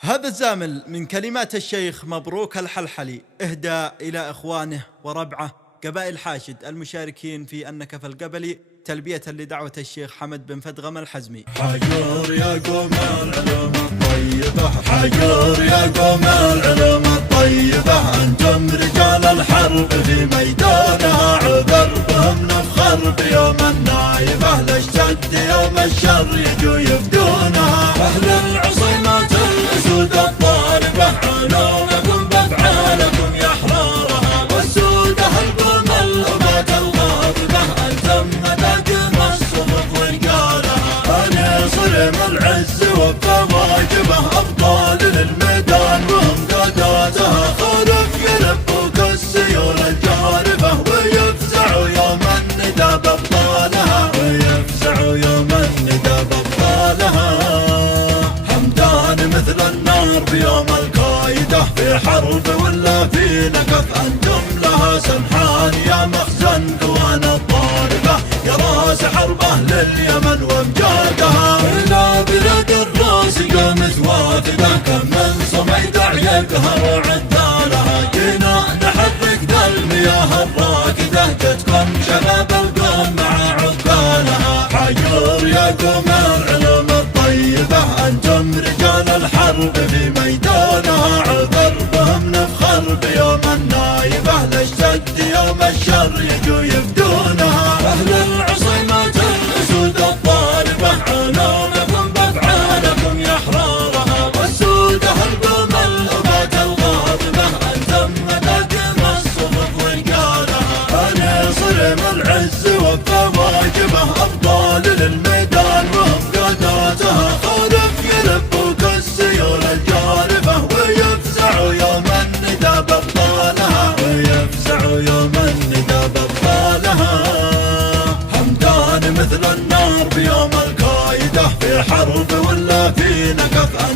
هذا الزامل من كلمات الشيخ مبروك الحلحلي إهدى إلى إخوانه وربعه قبائل حاشد المشاركين في النكف القبلي تلبية لدعوة الشيخ حمد بن فدغم الحزمي. حجر يا قوم العلوم الطيبة، حجر يا قوم العلوم الطيبة، أنتم رجال الحرب في ميدانها، عذر بهم نفخر بيوم النايبة، لاشتد يوم الشر يجوا يفدونها. أهل العصيمات الأسود الطالبة، علومكم بأفعالكم يا أحرارها، والسود القوم الأبات الغاضبة، أنتم مداكم الصفوف ورجالها. أنا صرم العز وفى واجبه، أبطال للميدان وهم قاداتها، خالف يلبوك السيول الجاربة، ويفزعوا يوم الندى بأبطالها، ويفزعوا يوم الندى بأبطالها. حمدان مثل النار بيوم القايدة، في حرب ولا في نكف أنتم لها سمحان، يا مخزن قوان الضاربة، يا راس حربه لليمن وامجادها. إلى بلاد الراس قامت وافدة، كم من صميدع يقهر عدالها، جينا نحرك ذا المياه الراكدة، جتكم شباب القوم مع عقالها. حجر يا قوم العلوم الطيبة، أنتم رجال الحرب في ميدانها، عذر بهم نفخر بيوم النايبة، لاشتد يوم الشر يجوا يفدونها. أهل العصيمات الأسود الطالبة، علومكم بأفعالكم يا أحرارها، والسود القوم الأبات الغاضبة، أنتم مداكم الصفوف ورجالها. أنا صرم العز وفى واجبه، أبطال للميدان وهم قاداتها، خالف يلبوك السيول الجاربة، ويفزعوا يوم الندى بأبطالها، ويفزعوا يوم الندى بأبطالها. حمدان مثل النار بيوم القايدة، في حرب ولا في نكف